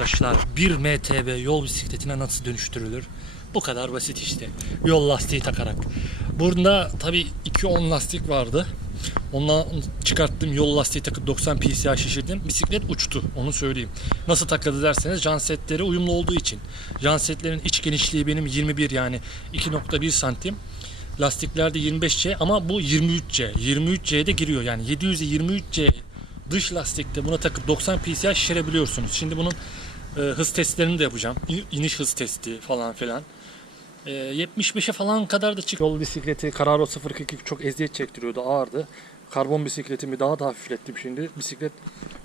Arkadaşlar 1 MTB yol bisikletine nasıl dönüştürülür? Bu kadar basit işte. Yol lastiği takarak. Burada tabi 210 lastik vardı. Ondan çıkarttım yol lastiği takıp 90 PSI şişirdim. Bisiklet uçtu onu söyleyeyim. Nasıl takıldı derseniz jansetleri uyumlu olduğu için. Jansetlerin iç genişliği benim 21 yani 2.1 santim. Lastiklerde 25C ama bu 23C. 23C'de giriyor yani 700'e 23C dış lastikte buna takıp 90 PSI şişirebiliyorsunuz. Şimdi bunun e, hız testlerini de yapacağım. İniş hız testi falan filan. E, 75'e falan kadar da çık. Yol bisikleti Carraro 042 çok eziyet çektiriyordu ağırdı. Karbon bisikletimi daha da hafiflettim şimdi. Bisiklet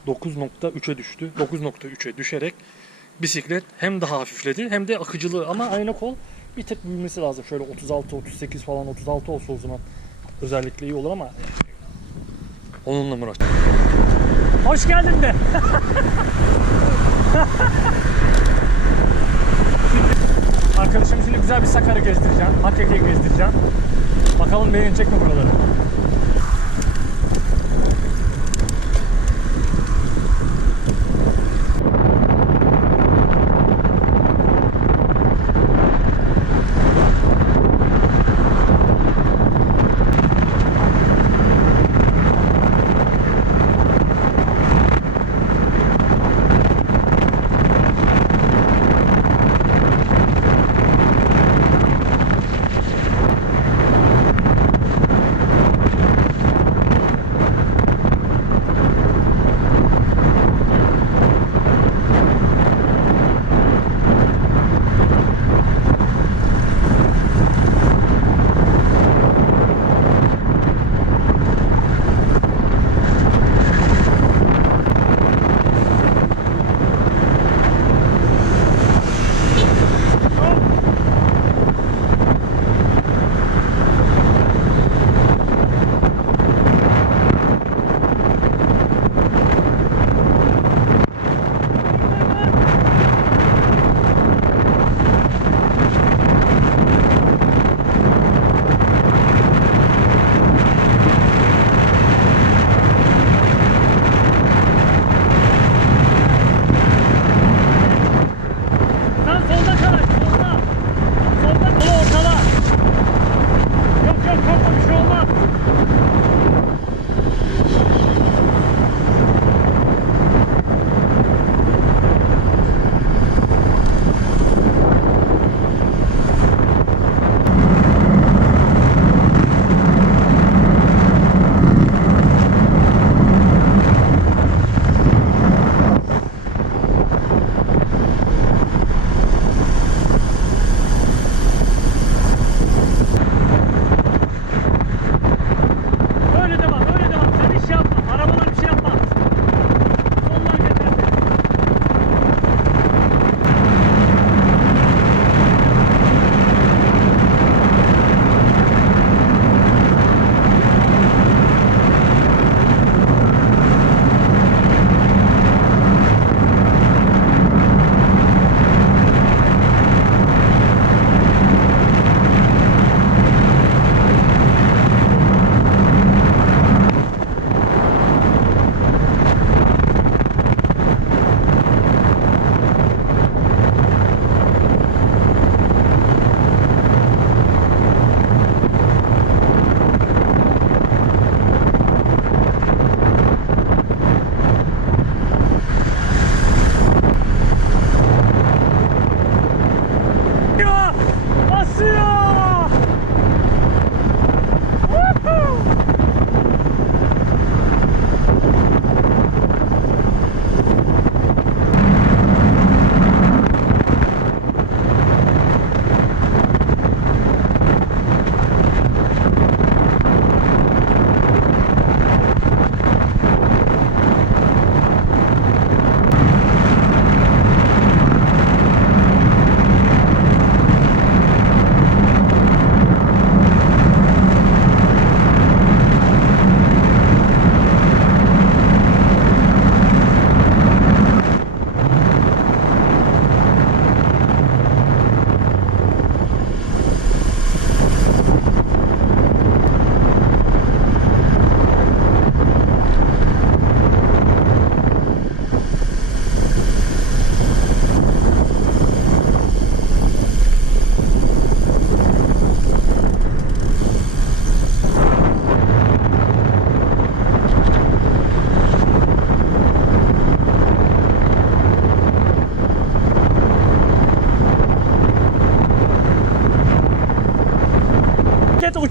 9.3'e düştü. 9.3'e düşerek bisiklet hem daha hafifledi hem de akıcılığı ama aynı kol bir tık büyümesi lazım. Şöyle 36 38 falan 36 olsa o zaman özellikle iyi olur ama onunla mı? Hoş geldin de. Arkadaşım şimdi güzel bir Sakar'ı gezdireceğim. Hakkari'yi gezdireceğim. Bakalım beğenecek mi buraları?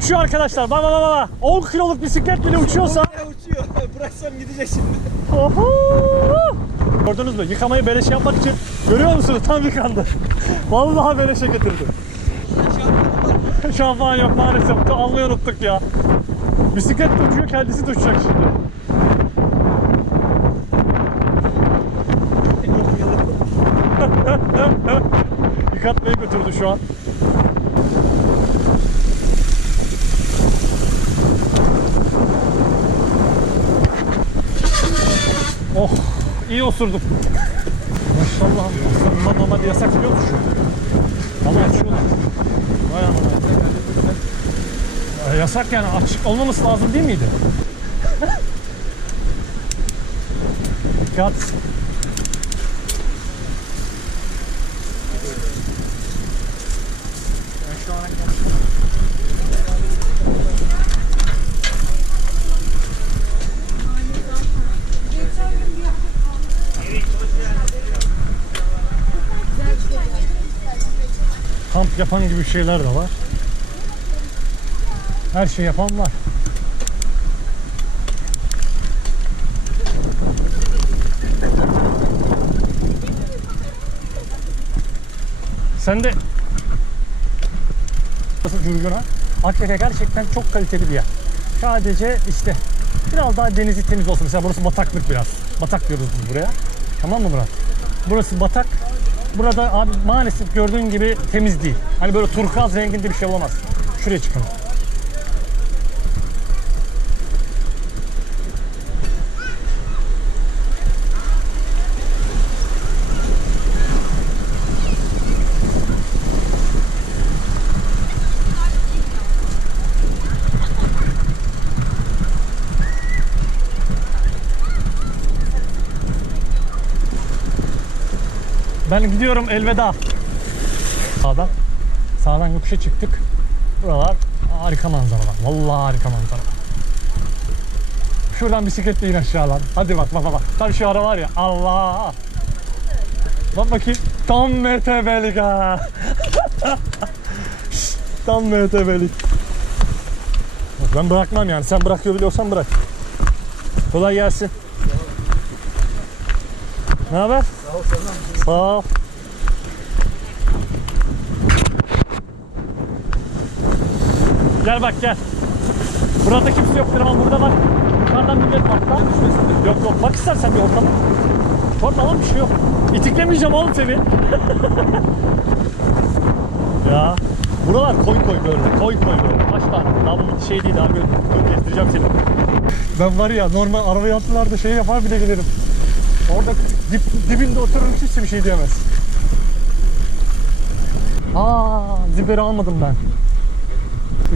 Uçuyor arkadaşlar. Bak bak bak bak. 10 kiloluk bisiklet bile uçuyorsa. Uçuyor. Bıraksam gidecek şimdi. Oho! Gördünüz mü? Yıkamayı beleş yapmak için görüyor musunuz? Tam yıkandı. Vallahi beleşe getirdi. Şampuan yok maalesef. Almayı unuttuk ya. Bisiklet de uçuyor, kendisi de uçacak şimdi. Yıkatmayı götürdü şu an. İyi osurdum. Maşallah. Isınma normalde yasak biliyor musun? Ama açıyorlar. Vay. Ya yasak yani açık olmaması lazım değil miydi? Dikkat. Kamp yapan gibi şeyler de var. Her şey yapan var. Sen de Burası Curguna. Akyaka gerçekten çok kaliteli bir yer. Sadece işte biraz daha denizi temiz olsun. Mesela burası bataklık biraz. Batak diyoruz biz buraya. Tamam mı Murat? Burası batak. Burada abi maalesef gördüğün gibi temiz değil. Hani böyle turkuaz renginde bir şey olamaz. Şuraya çıkalım. Ben gidiyorum elveda. Sağdan. Sağdan yokuşa çıktık. Buralar harika manzaralar. Vallahi harika manzara. Şuradan bisikletle in aşağıdan. Hadi bak bak bak. Tam şu ara var ya. Allah. Bak bakayım. Tam MTB'lik ha. Tam. Bak Ben bırakmam yani. Sen bırakıyor biliyorsan bırak. Kolay gelsin. Ne haber? Sağ ol. Gel bak gel. Burada kimse yoktur ama burada bak. Yukarıdan millet var. Yok yok bak istersen bir ortama. Ortalama bir şey yok. İtiklemeyeceğim oğlum seni. ya. Buralar koy koy böyle. Koy koy böyle. Tane? Daha bu şey değil abi. Dur gezdireceğim seni. Ben var ya normal araba yaptılar da şey yapar bile gelirim. Orada dip, dibinde oturur kimse bir şey diyemez. Aa, ziberi almadım ben.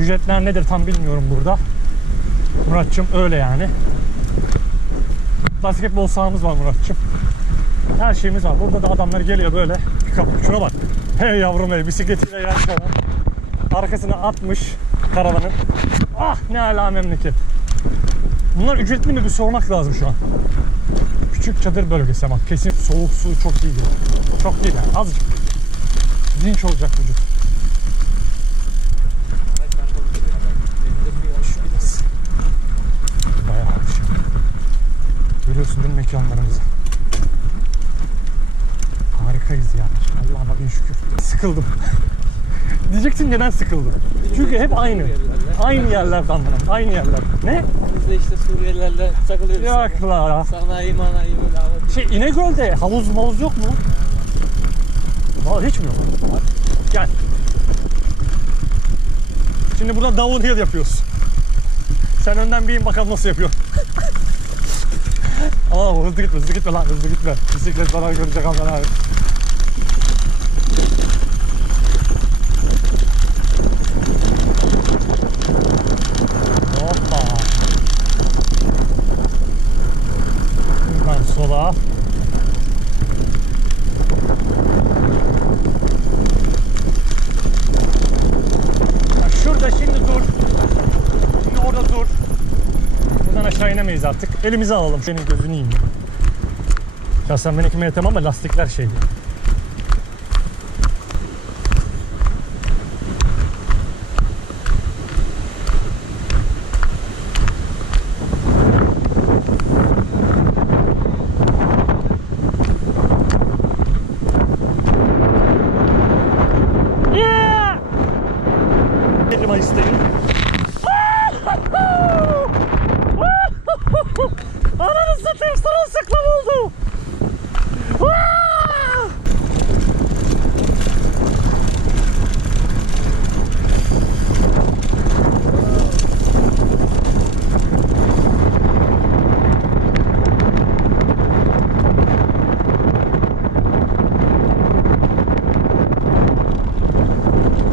Ücretler nedir tam bilmiyorum burada. Muratçım öyle yani. Basketbol sahamız var Muratçım. Her şeyimiz var. Burada da adamlar geliyor böyle. Kapı şuna bak. Hey yavrum hey bisikletiyle yan yana. Arkasına atmış karavanın. Ah ne ala memleket. Bunlar ücretli mi bir sormak lazım şu an. Küçük çadır bölgesi ama kesin soğuk su çok iyi değil. Çok değil yani azıcık. Dinç olacak vücut. Bayağı bir şey. Görüyorsun değil mi mekanlarımızı? Harikayız yani. Allah'ıma bin şükür. Sıkıldım. Diyeceksin neden sıkıldım? Çünkü hep aynı. Aynı yerlerden bana. Aynı yerler. Ne? Biz de işte Suriyelilerle takılıyoruz. Yok la. Sanayi manayi böyle hava. Şey İnegöl'de havuz mavuz yok mu? Vallahi hiç mi yok? Gel. Şimdi burada downhill yapıyoruz. Sen önden bir in bakalım nasıl yapıyor. Aa hızlı gitme, hızlı gitme lan, hızlı gitme. Bisiklet zarar görecek Hasan abi. Hoppa. Buradan sola. Ya şurada şimdi dur. Şimdi orada dur. Buradan aşağı inemeyiz artık. Elimizi alalım. Senin gözünü yiyeyim. Şahsen benimki MTM ama lastikler şeydi.